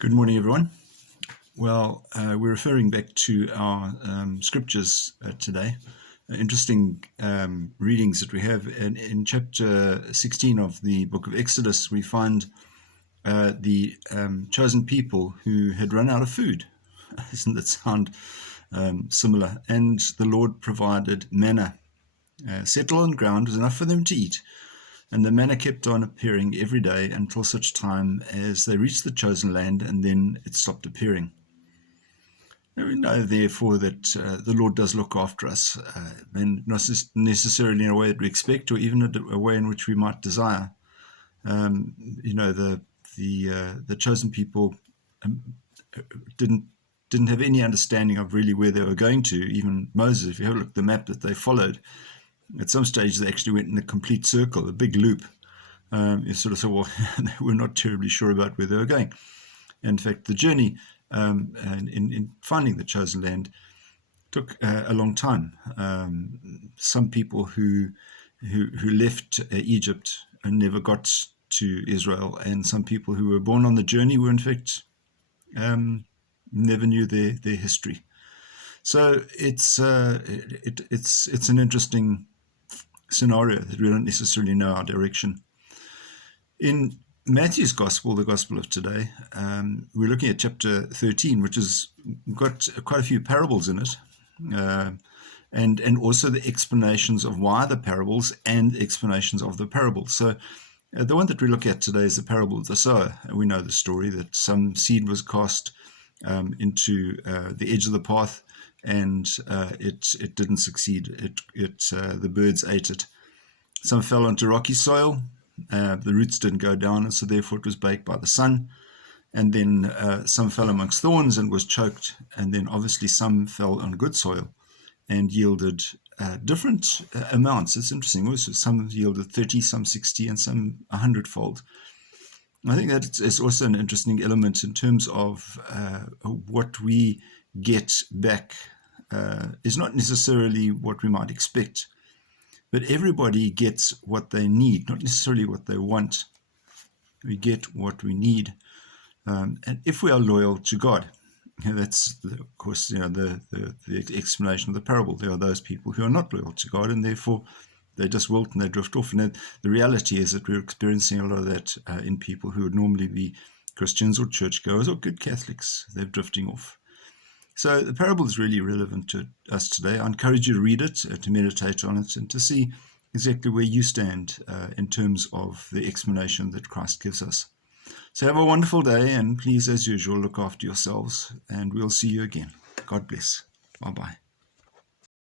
Good morning, everyone. Well, we're referring back to our scriptures today. Interesting readings that we have. In chapter 16 of the book of Exodus, we find the chosen people who had run out of food. Doesn't that sound similar? And the Lord provided manna. Settled on ground was enough for them to eat. And the manna kept on appearing every day until such time as they reached the chosen land, and then it stopped appearing. And we know, therefore, that the Lord does look after us, and not necessarily in a way that we expect, or even a way in which we might desire. The chosen people didn't have any understanding of really where they were going to. Even Moses, if you have a look at the map that they followed, at some stage they actually went in a complete circle, a big loop. You sort of say, well, they were not terribly sure about where they were going. In fact, the journey in finding the chosen land took a long time. Some people who left Egypt and never got to Israel, and some people who were born on the journey were in fact never knew their history. So it's an interesting scenario that we don't necessarily know our direction. In Matthew's Gospel, the Gospel of today, we're looking at chapter 13, which has got quite a few parables in it, and also the explanations of why the parables and explanations of the parables. So the one that we look at today is the parable of the sower. We know the story that some seed was cast into the edge of the path, and it didn't succeed. The birds ate it. Some fell onto rocky soil. The roots didn't go down, and so therefore it was baked by the sun. And then some fell amongst thorns and was choked. And then obviously some fell on good soil and yielded different amounts. It's interesting. Also, some yielded 30, some 60, and some 100-fold. I think that is also an interesting element in terms of what we get back is not necessarily what we might expect, but everybody gets what they need, not necessarily what they want. We get what we need, and if we are loyal to God, that's of course the explanation of the parable. There are those people who are not loyal to God, and therefore they just wilt and they drift off. And the reality is that we're experiencing a lot of that in people who would normally be Christians or churchgoers or good Catholics. They're drifting off. So the parable is really relevant to us today. I encourage you to read it, to meditate on it, and to see exactly where you stand in terms of the explanation that Christ gives us. So have a wonderful day, and please, as usual, look after yourselves, and we'll see you again. God bless. Bye-bye.